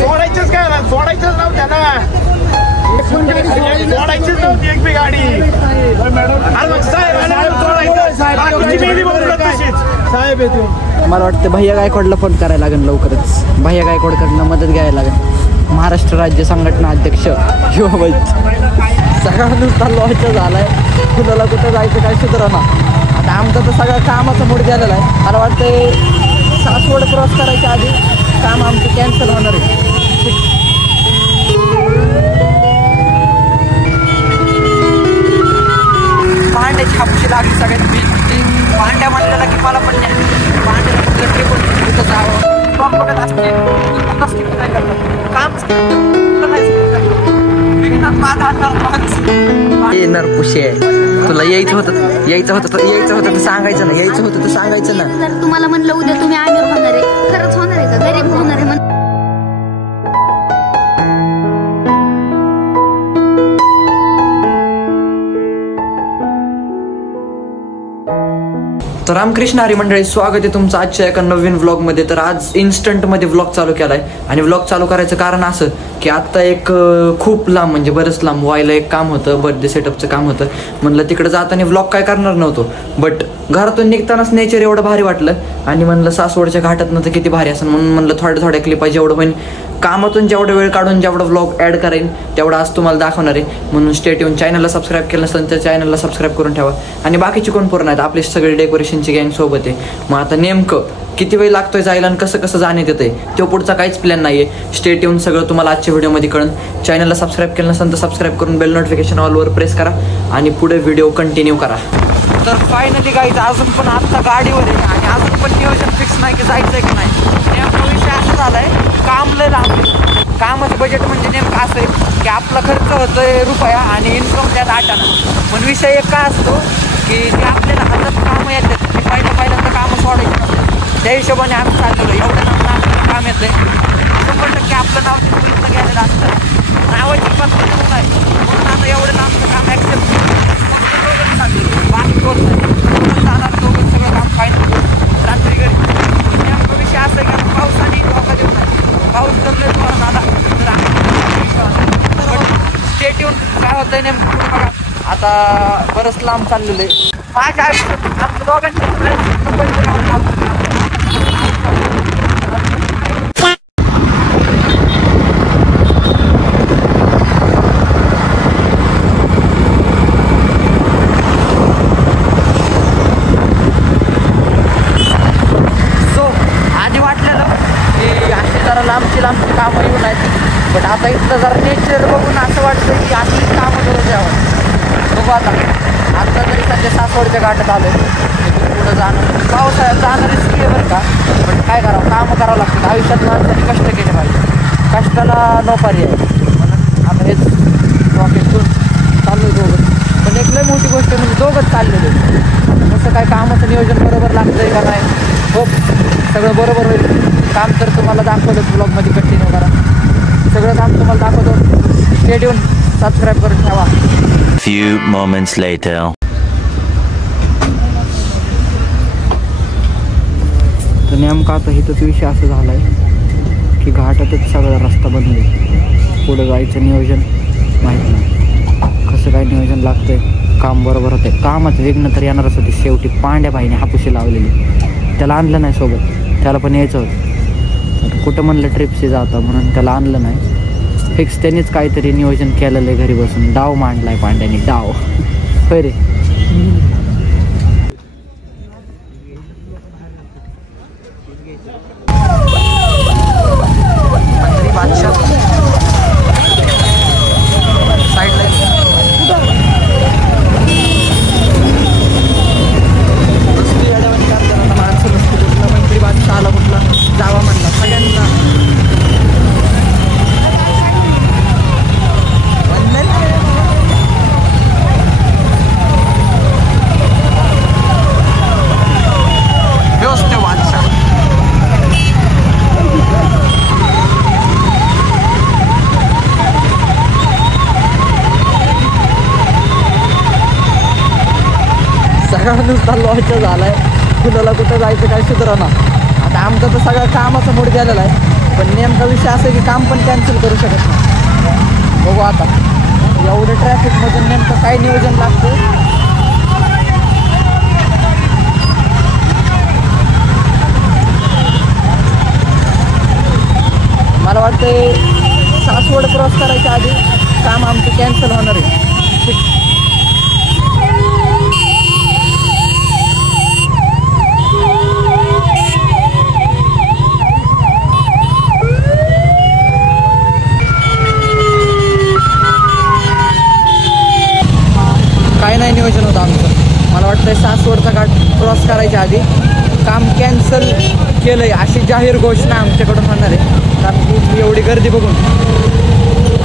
सोडायचंच काय ना, सोडायचंच नाव त्यांना, सोडायचीच नव्हती एक बी गाडी. मला वाटतं भैया गायकवाडला फोन करायला लागेल लवकरच. भैया गायकवाडकडनं मदत घ्यायला लागेल. महाराष्ट्र राज्य संघटना अध्यक्ष युवा सगळा नुसता लॉन्च झालाय. कुणाला कुठं जायचं काय सुधारणा. आता आमचं तर सगळं कामाचा मूड गेलेला आहे. मला वाटतं सासवड क्रॉस करायच्या आधी काम आमचं कॅन्सल होणार आहे. भांड्याची हापशी लागली सगळ्यांची. भांड्या म्हणलेला की मला पण नरपुषे तुला यायचं होतं तर सांगायचं ना. तुम्हाला म्हणलं उद्या तुम्ही आमिर होणार आहे, खरंच होणार आहे का? गरीब होणार आहे. तर रामकृष्ण हरी मंडळी, स्वागत आहे तुमचं आजच्या एका नवीन व्लॉगमध्ये. तर आज इन्स्टंटमध्ये व्लॉग चालू केला आहे. आणि व्लॉग चालू करायचं कारण असं की आत्ता एक खूप लांब म्हणजे बरंच लांब व्हायला एक काम होतं, बर्थडे सेटअपचं काम होतं. म्हणलं तिकडं जाताना व्लॉग काय करणार नव्हतो, बट घरातून निघतानाच नेचर एवढं भारी वाटलं. आणि म्हणलं सासवडच्या घाटात नव्हतं किती भारी असं, म्हणून म्हणलं थोड्या क्लिपा जेवढं होईल कामातून जेवढा वेळ काढून जेवढा व्लॉग ॲड करेन तेवढा आज तुम्हाला दाखवणार आहे. म्हणून स्टे ट्यून. चॅनलला सबस्क्राईब केलं नसेल तर चॅनलला सबस्क्राईब करून ठेवा. आणि बाकीची कोण पूर्ण आहेत, आपली सगळी डेकोरेशनची गँग सोबत आहे. मग आता नेमकं किती वेळ लागतोय जायला आणि कसं जाण्यात येतंय तो पुढचा काहीच प्लॅन नाही आहे. Stay tune. सगळं तुम्हाला आजच्या व्हिडिओमध्ये कळेल. चॅनलला सबस्क्राईब केलं नसेल तर सबस्क्राईब करून बेल नोटिफिकेशन ऑलवर प्रेस करा आणि पुढे व्हिडिओ कंटिन्यू करा. तर फायनली गाईज अजून पण आत्ता गाडीवर आहे आणि अजून पण नियोजन फिक्स नाही की जायचं आहे की नाही. नेमका विषय असा झाला आहे, काम लय लागले. कामाचं बजेट म्हणजे नेमकं असं आहे की आपला खर्च होतोय रुपया आणि इन्कम त्यात 8 आणा. पण विषय एक काय असतो की ते आपल्याला हातात कामं येतात की पहिल्यांदा कामं सोडायची नसतात. त्या हिशोबाने आम्ही चाललेलो. एवढं आपल्याला काम येतं आहे 100% आपलं नाव तिथपर्यंत गेलेलं असतं. नावाची पद्धत नाही म्हणून आता एवढं लांबचं काम ॲक्सेप्ट बाकी होत नाही. जाणार दोघं सगळं काम फायनल करून रात्री घरी. नेमका विषय असा आहे की पावसाने धोका देऊ नाही. पाऊस जर लय जोरात आला तर स्टेट येऊन काय होतंय नेमकं पुढे बघा. आता बरंच लांब चाललेलं आहे. माझ्या आमच्या दोघांच्या लांबची कामं येऊन आहेत. बट आता इथलं जरा नेचर बघून असं वाटतं की असली कामं करून द्यावं. बघू आता तरी सध्या सासवडच्या घाटात आलो आहे. पुढं जाणं पावसाळ्यात जाणं रिस्की आहे बरं का, पण काय करावं, कामं करावं लागतं. आयुष्यात माणसाने कष्ट केले पाहिजे, कष्टाला नो पर्याय. म्हणून आता हेच रॉकेटून चाललो आहे दोघं. पण एक लय मोठी गोष्ट म्हणजे दोघंच चाललेलो. तसं काय कामाचं नियोजन बरोबर लागतंय का नाही, हो सगळं बरोबर होईल. काम तर तुम्हाला दाखवलं ब्लॉगमध्ये, कंटिन्यू करा. सगळं काम तुम्हाला दाखवतो. Stay tune. सबस्क्राईब करून ठेवा. Few moments later. तर नेमका आता इथंच विषय असं झाला आहे की घाटातच सगळा रस्ता बंद आहे. पुढं जायचं नियोजन माहिती नाही कसं काय नियोजन लागतंय. काम बरोबर होतं. कामाचं विघ्न तर येणारच होते. शेवटी पांड्या बाईने हापुशी लावलेली, त्याला आणलं नाही सोबत. त्याला पण यायचं होतं. कुठं म्हणलं ट्रिपशी जाता म्हणून त्याला आणलं नाही. फिक्स त्यांनीच काहीतरी नियोजन केलेलं आहे घरी बसून. डाव मांडलाय पांड्याने, डाव. होय रे. रस्ता लॉच झालाय, फुलाला कुठं जायचं काय सुधारणा. आता आमचं तर सगळं कामाचा मूड गेलेला आहे, पण नेमका विषय असा आहे की काम पण कॅन्सल करू शकत नाही. बघू आता एवढं ट्रॅफिकमधून नेमकं काय नियोजन लागतं. मला वाटतं सासवड क्रॉस करायच्या आधी काम आमचं कॅन्सल होणार आहे. काय नाही नियोजन होतं आमचं. मला वाटतं सासवडचा घाट क्रॉस करायच्या आधी काम कॅन्सल केलं आहे अशी जाहीर घोषणा आमच्याकडून होणार आहे. कारण की एवढी गर्दी बघून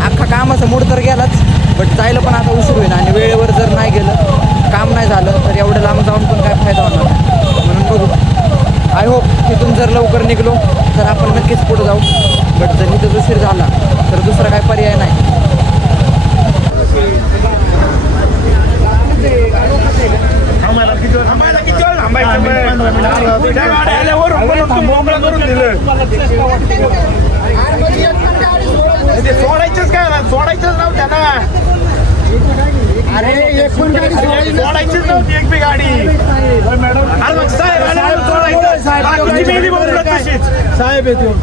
अख्खा कामाचा मूड तर गेलाच, बट जायला पण आता उशीर होईल. आणि वेळेवर जर नाही गेलं, काम नाही झालं, तर एवढं लांब जाऊन पण काय फायदा होणार नाही. म्हणून बघू. आय होप तिथून जर लवकर निघलो तर आपण नक्कीच पुढे जाऊ. बट जर इथं उशीर झाला तर दुसरा काय पर्याय नाही. आम्हाला किती वेळ थांबायचं? त्या गाड्या आल्यावर मोकळं करून दिलं. ते सोडायचंच काय ना, सोडायचंच नव्हत्या ना. अरे एक पण गाडी सोडायचीच नव्हती, एक बी गाडी. साहेब येतो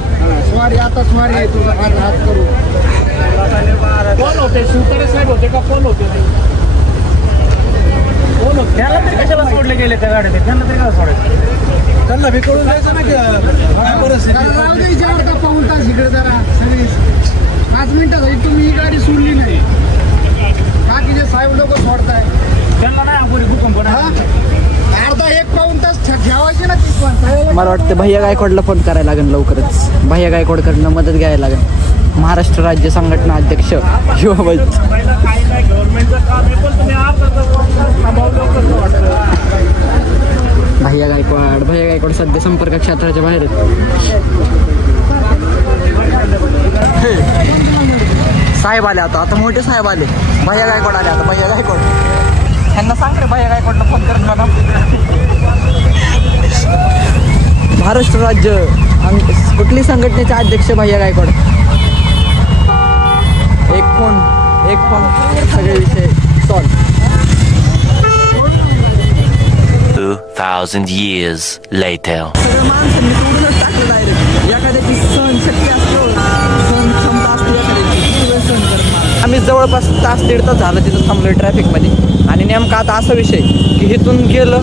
स्वारी, आता स्वारी आहे तुझा हात करू. कोण होते? शिवतारे साहेब होते का कोण होते? त्यांना तरी कशाला सोडले गेले त्या गाड्या? त्यांना तरी काय सोडायचं? त्यांना बी कळून जायचं ना. विचारता पाऊन तास इकडे जरा सर्विस 5 मिनिटं झाली, तुम्ही ही गाडी सोडली नाही. बाकीचे साहेब लोक सोडताय, त्यांना नाही कोणी भूकंप अर्धा 1 पाऊण तास ठेवायचे ना. मला वाटतं भैया गायकवाडला फोन करायला लागेल लवकरच. भैया गायकवाडकडनं मदत घ्यायला लागेल. महाराष्ट्र राज्य संघटना अध्यक्ष युवा. भैया गायकवाड सध्या संपर्क क्षेत्राच्या बाहेर साहेब आले. आता मोठे साहेब आले. भैया गायकवाड आले. आता भैया गायकवाड ह्यांना सांग रे, भैया गायकवाडला फोन करत मला. महाराष्ट्र राज्य कुठली संघटनेचे अध्यक्ष भैया गायकवाड. एक फोन सगळे विषय सॉल्व. 2000 years later. सगळं माणसांनी सोडूनच टाकलं डायरेक्ट. एखाद्याची सहनशक्ती असते, सहन क्षमता असते एखाद्याची. आम्ही जवळपास तास 1.5 तास झालं तिथं थांबलोय ट्रॅफिकमध्ये. आणि नेमका आता असा विषय की इथून गेलं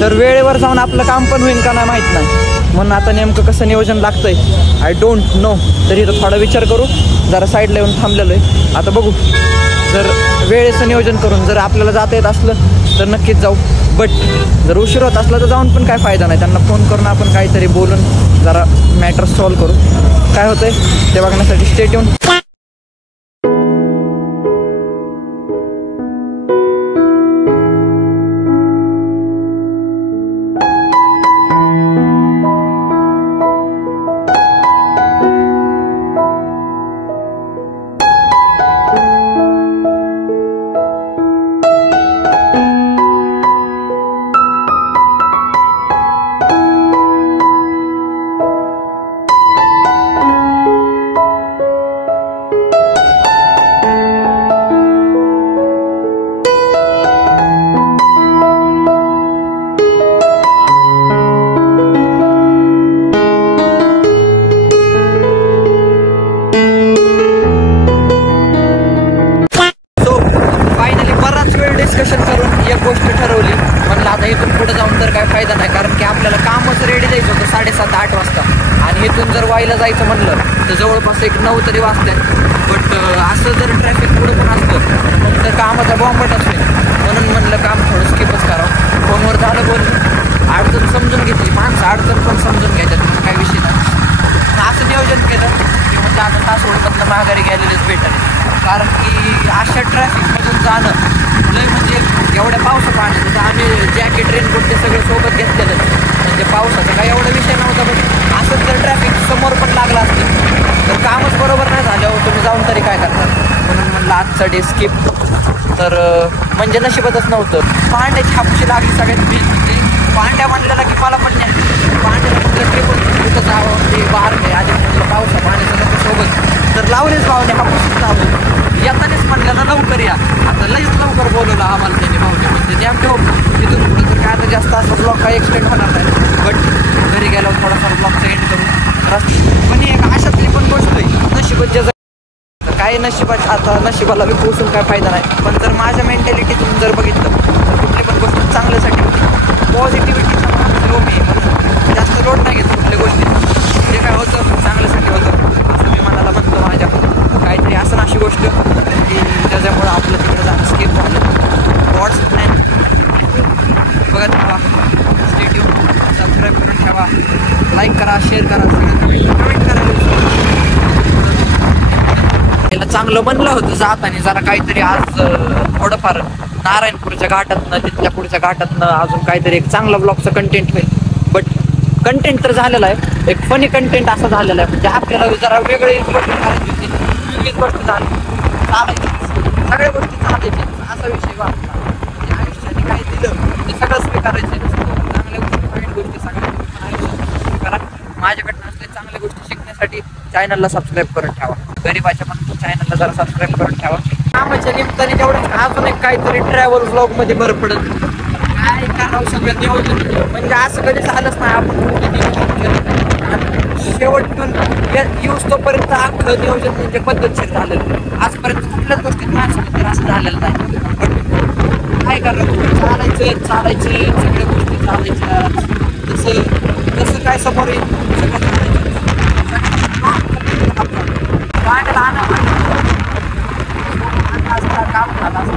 तर वेळेवर जाऊन आपलं काम पण होईल का नाही माहीत नाही. म्हणून आता नेमकं कसं नियोजन लागतंय आय डोंट नो. तरी इथं थोडा विचार करू. जरा साईडला येऊन थांबलेलो आहे. आता बघू, जर वेळेचं नियोजन करून जर आपल्याला जाता येत असलं तर नक्कीच जाऊ. बट जर उशीर होत असला तर जाऊन पण काय फायदा नाही. त्यांना फोन करून आपण काहीतरी बोलून जरा मॅटर सॉल्व्ह करू. काय होतंय ते बघण्यासाठी स्टे ट्यून. डिस्कशन करून एक गोष्ट ठरवली. म्हणलं आता इथून पुढे जाऊन तर काय फायदा नाही, कारण की आपल्याला कामच रेडी जायचं होतं 7:30-8 वाजता. आणि इथून जर व्हायला जायचं म्हणलं तर जवळपास 9 तरी वाजतात. बट असं जर ट्रॅफिक पुढे पण असतं तर कामाचा बॉम्बट असेल. म्हणून म्हणलं काम थोडं स्किपच करावं. फोनवर झालं बोल, अडचण समजून घेतली. माणसं अडचण पण समजून घ्यायच्यात, म्हणून काही विषय नाही. असं नियोजन केलं की म्हणजे आता तासवडमधलं माघारी गेलेलेच बेटर. कारण की अशा ट्रॅफिकमधून जाणं लय म्हणजे एवढ्या पावसा पाण्याचं तर आम्ही जॅकेट रेनकोट ते सगळं सोबत घेतलेलं. म्हणजे पावसाचा काही एवढा विषय नव्हता. पण असंच जर ट्रॅफिक समोर पण लागला असतं तर कामच बरोबर नाही झाल्यावर तुम्ही जाऊन तरी काय करणार. म्हणून म्हणलं आज आजचा डे स्किप. तर म्हणजे नशिबातच नव्हतं. पांड्याची हापशी लागली सगळ्यात मेन म्हणजे. पांड्या म्हणलेला की मला पण पांड्याला कुठं जावं ते बाहेर नाही आधी पावसा पाण्याचं सोबत तर लावलेच भावने हापूसच लावलं. येतानाच म्हणलेलं लवकर या. आता लईच लवकर बोलवलं आम्हाला त्यांनी भावने म्हणजे ते आमच्या तिथून पुढे तर काय आता जास्त असं ब्लॉग काही एक्सटेंड होणार नाही. बट घरी गेल्यावर थोडाफार ब्लॉगचा एंड करू. पण एक अशातली पण गोष्ट आहे नशिबाच्या काय नशिबाच्या आता नशिबाला बी पोचून काय फायदा नाही. पण जर माझ्या मेंटॅलिटीतून जर बघितलं तर कुठली पण गोष्ट चांगल्यासाठी होती. पॉझिटिव्हिटीचा माणूस मी म्हणून जास्त लोड नाही घेतो कुठल्या गोष्टी. जे काय होतं चांगल्यासाठी होतं असं मी मनाला म्हणतो माझ्या. काहीतरी असं अशी गोष्ट की त्याच्यामुळं आपलं तिकडं जाणं स्किप झालं. वॉट्स प्लॅन बघत ठेवा. स्टेट सबस्क्राईब करून ठेवा. लाईक करा, शेअर करा, सगळं कमेंट करा. त्याला चांगलं बनलं होतं जाताना जरा काहीतरी आज थोडंफार नारायणपूरच्या घाटातनं तिथल्या पुढच्या घाटातनं अजून काहीतरी एक चांगला ब्लॉगचं कंटेंट होईल. बट कंटेंट तर झालेला आहे. एक फनी कंटेंट असा झालेला आहे म्हणजे आपल्याला जरा वेगळी गोष्ट करायची होती. वेगळीच गोष्ट झाली चालायची सगळ्या गोष्टी चालायची असा विषय वाटला. म्हणजे आयुष्याने काय दिलं ते सगळं स्वीकारायचं नसतं. चांगल्या गोष्टी वाईट गोष्टी सगळ्या आयुष्यात स्वीकारा. माझ्याकडनं असल्या चांगल्या गोष्टी शिकण्यासाठी चॅनलला सबस्क्राईब करून ठेवा. गरीबाच्या पण चॅनलला जरा सबस्क्राईब करून ठेवा. कामाच्या निमित्ताने तेवढंच अजून एक काहीतरी ट्रॅव्हल ब्लॉग मध्ये भर पडत काय करावं सगळं नियोजन म्हणजे असं कधी झालंच नाही. आपण शेवटून यूज तोपर्यंत अख्खं नियोजन म्हणजे पद्धतशीर झालेलं. आजपर्यंत कुठल्याच गोष्टीत माझ्यासोबत असं झालेलं नाही. पण काय करावं चालायचं सगळ्या गोष्टी चालायच्या तसं काय समोर येईल सगळं चालायचं. काम झालं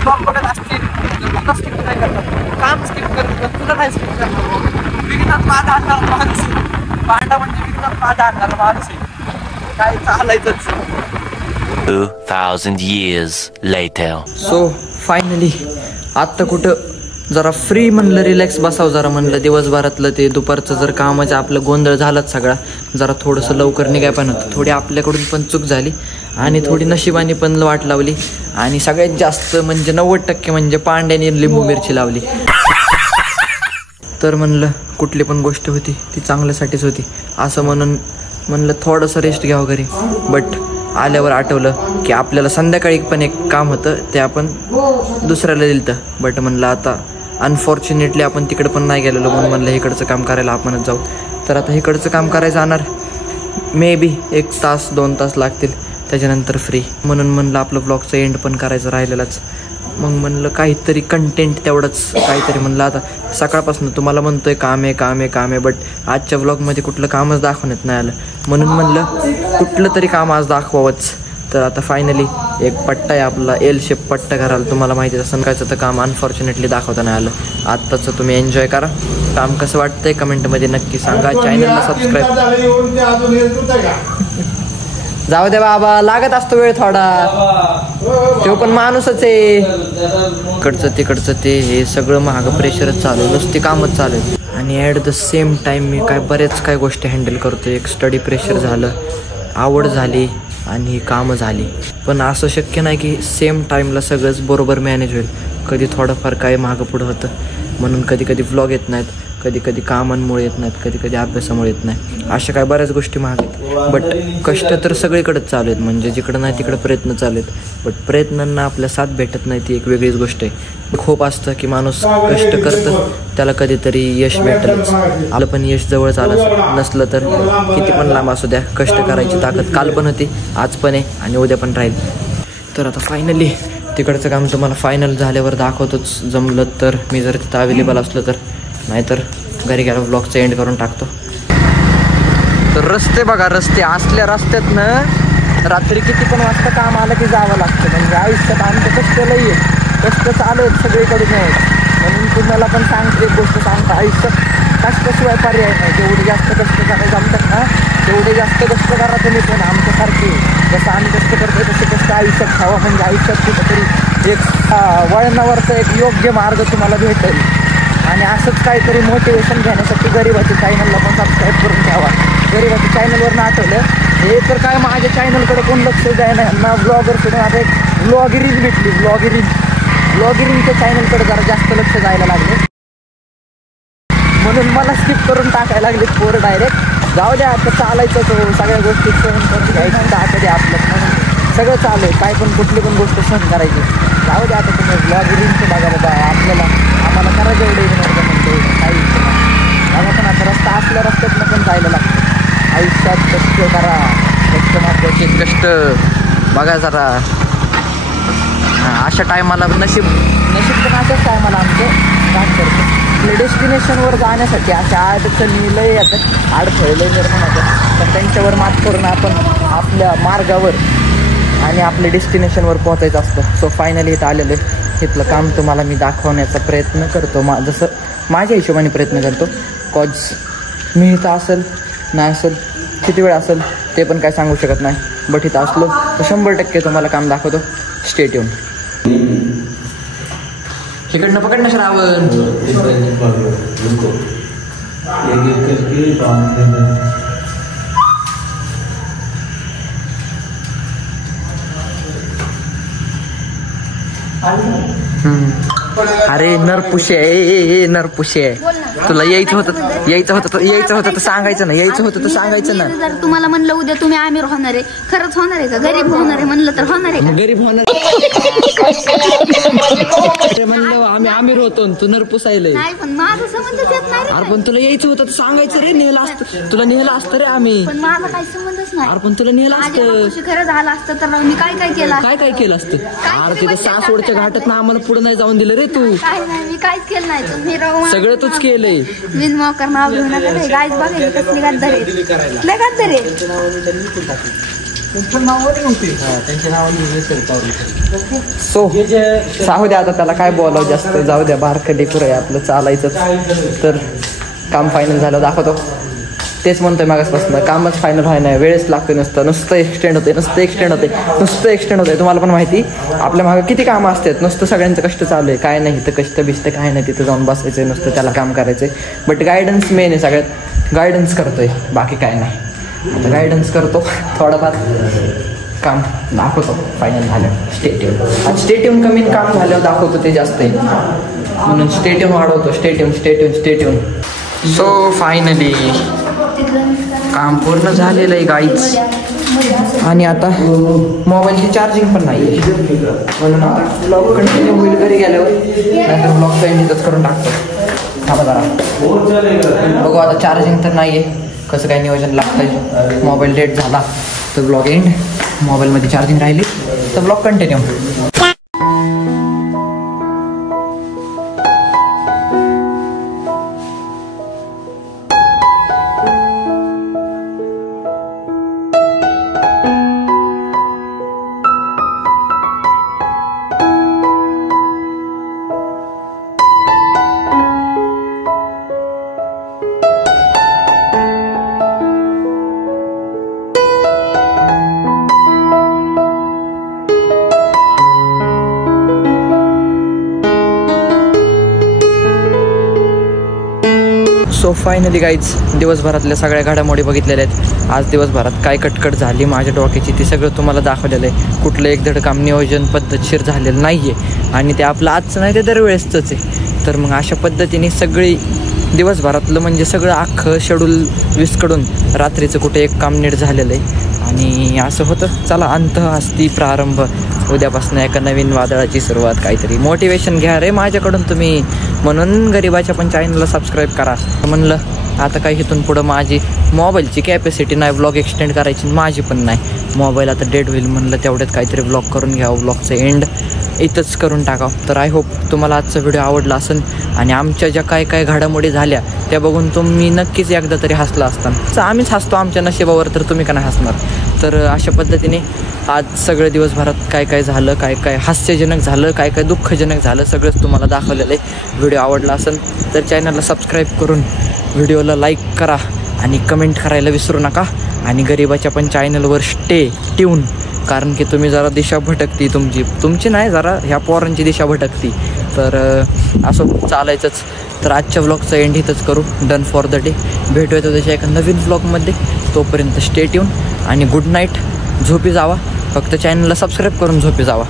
ब्लॉग बघत असतील तुला स्किप नाही करतात. काम स्किप करतात तुला नाही स्किप करतात. विघ्नात बाधा आणणार माणूस भांडा म्हणजे विघ्नात बाधा आणणार माणूस काय चालायचंच. 2000 years later. सो फायनली आत्ता कुठं जरा फ्री म्हणलं रिलॅक्स बसावं जरा म्हणलं दिवसभरातलं ते दुपारचं जर कामाचं आपलं गोंधळ झालाच सगळा जरा थोडंसं लवकर निघाय पण होतं. थोडी आपल्याकडून पण चूक झाली आणि थोडी नशिबाने पण वाट लावली आणि सगळ्यात जास्त म्हणजे 90% म्हणजे पांड्याने लिंबू मिरची लावली. तर म्हणलं कुठली पण गोष्ट होती ती चांगल्यासाठीच होती असं म्हणलं थोडंसं रेस्ट घ्यावं घरी. बट आल्यावर आठवलं की आपल्याला संध्याकाळी पण एक काम होतं ते आपण दुसऱ्याला दिलं होतं. बट म्हणलं आता अनफॉर्च्युनेटली आपण तिकडं पण नाही गेलेलो म्हणून म्हणलं इकडचं काम करायला आपणच जाऊ. तर आता इकडचं काम करायचं जाणार मे बी 1 तास 2 तास लागतील त्याच्यानंतर फ्री. म्हणून म्हणलं आपलं ब्लॉगचं एंड पण करायचं राहिलेलंच. मग म्हणलं काहीतरी कंटेंट तेवढंच काहीतरी म्हणलं आता सकाळपासून तुम्हाला म्हणतोय काम आहे बट आजच्या ब्लॉगमध्ये कुठलं कामच दाखवण्यात नाही आलं म्हणून म्हणलं कुठलं तरी काम आज दाखवावंच. तर आता फायनली एक पट्टा आहे आपला एल शेप पट्टा करायला. तुम्हाला माहिती आहे संकायचं तर काम अनफॉर्च्युनेटली दाखवता नाही आलं. आत्ताचं तुम्ही एन्जॉय करा. काम कसं वाटतंय कमेंटमध्ये नक्की सांगा. चॅनलला सबस्क्राईब जाऊ दे बाबा लागत असतो वेळ थोडा. तो पण माणूसच आहे. इकडचं तिकडचं ते हे सगळं महाग प्रेशरच चालू आहे नुसती कामच चालू आहे. आणि ॲट द सेम टाईम मी बऱ्याच काय गोष्टी हँडल करतो. एक स्टडी प्रेशर झालं आवड झाली आणि कामं झाली. पण असं शक्य नाही की सेम टाईमला सगळंच बरोबर मॅनेज होईल. कधी थोडंफार काय मागं पुढं होतं म्हणून कधी व्लॉग येत नाहीत. कधी कामांमुळे येत नाहीत. कधी अभ्यासामुळे येत नाही. अशा काय बऱ्याच गोष्टी मागे आहेत. बट कष्ट तर सगळीकडेच चालू आहेत. म्हणजे जिकडं नाही तिकडं प्रयत्न चालू आहेत. बट प्रयत्नांना आपल्या साथ भेटत नाही ती एक वेगळीच गोष्ट आहे. खूप असतं की माणूस कष्ट करतं त्याला कधीतरी यश भेटलंच. आपलं पण यश जवळच आलं नसलं तर किती पण लांब असू द्या कष्ट करायची ताकद काल पण होती आज पण आहे आणि उद्या पण राहील. तर आता फायनली तिकडचं काम तुम्हाला फायनल झाल्यावर दाखवतोच जमलं तर मी जर तिथं अवेलेबल असलं तर. नाहीतर घरी गेलो ब्लॉगचं एंड करून टाकतो. तर रस्ते बघा रस्ते असल्या रस्त्यातनं रात्री किती पण वाजता काम आलं की जावं लागतं. म्हणजे आयुष्यात आमचं कष्ट लई आहे. कष्ट चालू आहेत सगळीकडून म्हणून तुम्हाला पण सांगतो एक गोष्ट सांगतो आयुष्यात कष्टाशिवाय पर्याय नाही. जेवढे जास्त कष्ट करायचं आमच्यात ना तेवढे जास्त कष्ट करा तुम्ही पण आमच्यासारखे. जसं आम्ही कष्ट करतोय तसे कष्ट आयुष्यात खावा म्हणजे आयुष्यात कुठंतरी एक वळणावरचा एक योग्य मार्ग तुम्हाला भेटेल. आणि असंच काहीतरी मोटिवेशन घेण्यासाठी गरीबाच्या चॅनलला पण सबस्क्राईब करून ठेवा. गरीबाच्या चॅनलवरनं आठवलं. हे तर काय माझ्या चॅनलकडे कोण लक्ष द्यायला नाही ना. ब्लॉगरकडे आता एक ब्लॉगिरीज भेटली. ब्लॉगिरींच्या चॅनलकडे जरा जास्त लक्ष द्यायला लागले, म्हणून मला स्किप करून टाकायला लागले पोर डायरेक्ट. जाऊ द्या आता चालायचं, तो सगळ्या गोष्टी सहन करून घ्यायचं. आता ते आपलं म्हणून सगळं चालू आहे, काय पण कुठली पण गोष्ट सहन करायची. जाऊ द्या आता तुम्ही ब्लॉगिरींचं बघा बाबा. आम्हाला करायचं एवढं इग्नोर म्हणतो काही बघा. पण आता रस्ता असल्या रस्त्यातनं पण जायला लागतं. आयुष्यात कष्ट करा, कष्ट महत्त्वाचे, कष्ट बघा जरा. अशा टायमाला नशीब पण अशाच टायमाला आमचं काम करतं. आपल्या डेस्टिनेशनवर जाण्यासाठी अशा अडचणी लय येतात, अडथळे लय निर्माण होतात. पण त्यांच्यावर मात करून आपण आपल्या मार्गावर आणि आपल्या डेस्टिनेशनवर पोहोचायचं असतं. सो फायनली इथं आलेलं आहे. इथलं काम तुम्हाला मी दाखवण्याचा प्रयत्न करतो, जसं माझ्या हिशोबाने प्रयत्न करतो. कॉज मी इथं असेल नाही असेल, किती वेळ असेल ते पण काय सांगू शकत नाही. बट इथं असलो तर 100% तुम्हाला काम दाखवतो. Stay tune. इकडनं पकडणं श्रावण. अरे नरपुषे आहे, नरपुषे आहे. तुला यायचं होतं तर सांगायचं ना. जर तुम्हाला म्हणलं उद्या तुम्ही आमिर होणार आहे, खरंच होणार आहे का? गरीब होणार आहे म्हणलं तर होणार आहे का? गरीब होणार म्हणलं आम्ही आमिर होतो, तू नरपुसायलंय. नाही पण माझं संबंधच येत नाही रे. अरे पण तुला यायचं होतं तर सांगायचं रे. नेलं असतं तुला, नेलं असतं रे आम्ही. पण माझा काही संबंधच नाही. अरे पण तुला नेलं असतं. खरं झालं असतं तर मी काय केलं. काय केलं असतं. अरे तिथं सासवडच्या घाटात ना आम्हाला पुढे नाही जाऊन दिलं रे तू. काय नाही, मी काहीच केलं नाही. तुम्ही सगळं तूच केलंय. विन मॉकर नाव घेऊन आता गाईज बघायची कसली गद्दार आहे. सो सांगू द्या आता त्याला काय बोलावं जास्त. जाऊ द्या, बारकं लेकरं आहे आपलं, चालायचं. तर काम फायनल झालं दाखवतो. तेच म्हणतोय मागासपासून, कामच फायनल व्हाय नाही. वेळच लागते नुसतं एक्सटेंड होते. तुम्हाला पण माहिती आपल्या मागं किती कामं असतात. नुसतं सगळ्यांचं कष्ट चालू आहे, काय नाही तर कष्ट बिष्ट काय नाही. तिथं जाऊन बसायचं नुसतं, त्याला काम करायचं. बट गायडन्स मेन आहे सगळ्यात. गायडन्स करतोय, बाकी काय नाही. आता गायडन्स करतो थोडंफार. काम दाखवतो फायनल झालं. स्टेट्यून कमी काम झाल्यावर दाखवतो ते जास्त आहे, म्हणून स्टेट्यून वाढवतो. स्टेट्यून. सो फायनली काम पूर्ण झालेलं आहे गाईज. आणि आता मोबाईलची चार्जिंग पण नाही, म्हणून आता ब्लॉग कंटिन्यू होईल घरी गेल्यावर. नाहीतर ब्लॉग एंडच करून टाकतो. थांबा जरा बघू. आता चार्जिंग तर नाही आहे, कसं काय नियोजन लागतं. मोबाईल डेट झाला तर ब्लॉग एंड. मोबाईलमध्ये चार्जिंग राहिली तर blog continue. So finally guys दिवसभरातल्या सगळ्या घडामोडी बघितलेल्या आहेत. आज दिवसभरात काय कटकट झाली माझ्या डोक्याची ती सगळं तुम्हाला दाखवलेलं आहे. कुठलं एक धड काम नियोजन पद्धतशीर झालेलं नाही आहे, आणि ते आपलं आजचं नाही ते दरवेळेसच आहे. तर मग अशा पद्धतीने सगळी दिवसभरातलं म्हणजे सगळं अख्खं शेड्यूल विस्कडून रात्रीचं कुठे एक काम नीट झालेलं आहे. आणि असं होतं. चला, अंत असती प्रारंभ. उद्यापासून एका नवीन वादळाची सुरुवात. काहीतरी मोटिवेशन घ्या रे माझ्याकडून तुम्ही, म्हणून गरीबाच्या पण चॅनलला सबस्क्राईब करा. म्हणलं आता काही इथून पुढं माझी मोबाईलची कॅपॅसिटी नाही व्लॉग एक्सटेंड करायची, माझी पण नाही. मोबाईल आता डेड होईल, म्हणलं तेवढ्यात काहीतरी व्लॉग करून घ्यावं. व्लॉगचं एंड इथंच करून टाकावं. तर आय होप तुम्हाला आजचा व्हिडिओ आवडला असेल, आणि आमच्या ज्या काय घडामोडी झाल्या त्या बघून तुम्ही नक्कीच एकदा तरी हसला असता. आम्हीच हसतो आमच्या नशिबावर, तर तुम्ही का नाही हसणार. तर अशा पद्धतीने आज सगळं दिवसभरात काय झालं, काय हास्यजनक झालं, काय दुःखजनक झालं, सगळंच तुम्हाला दाखवलेलं आहे. व्हिडिओ आवडला असेल तर चॅनलला सबस्क्राईब करून व्हिडिओला लाईक करा आणि कमेंट करायला विसरू नका. आणि गरीबाच्या पण चॅनलवर स्टे ट्यून, कारण की तुम्ही जरा दिशा भटकती तुमची नाही, जरा ह्या पोरांची दिशा भटकती. तर असं चालायचंच. तर आजच्या व्लॉगचा एंड इथंच करू. Done for the day. भेटूया त्याच्या एका नवीन व्लॉगमध्ये. तोपर्यंत स्टे ट्यून आणि गुड नाईट. झोपी जावा. फक्त चॅनलला सबस्क्राईब करून झोपी जावा.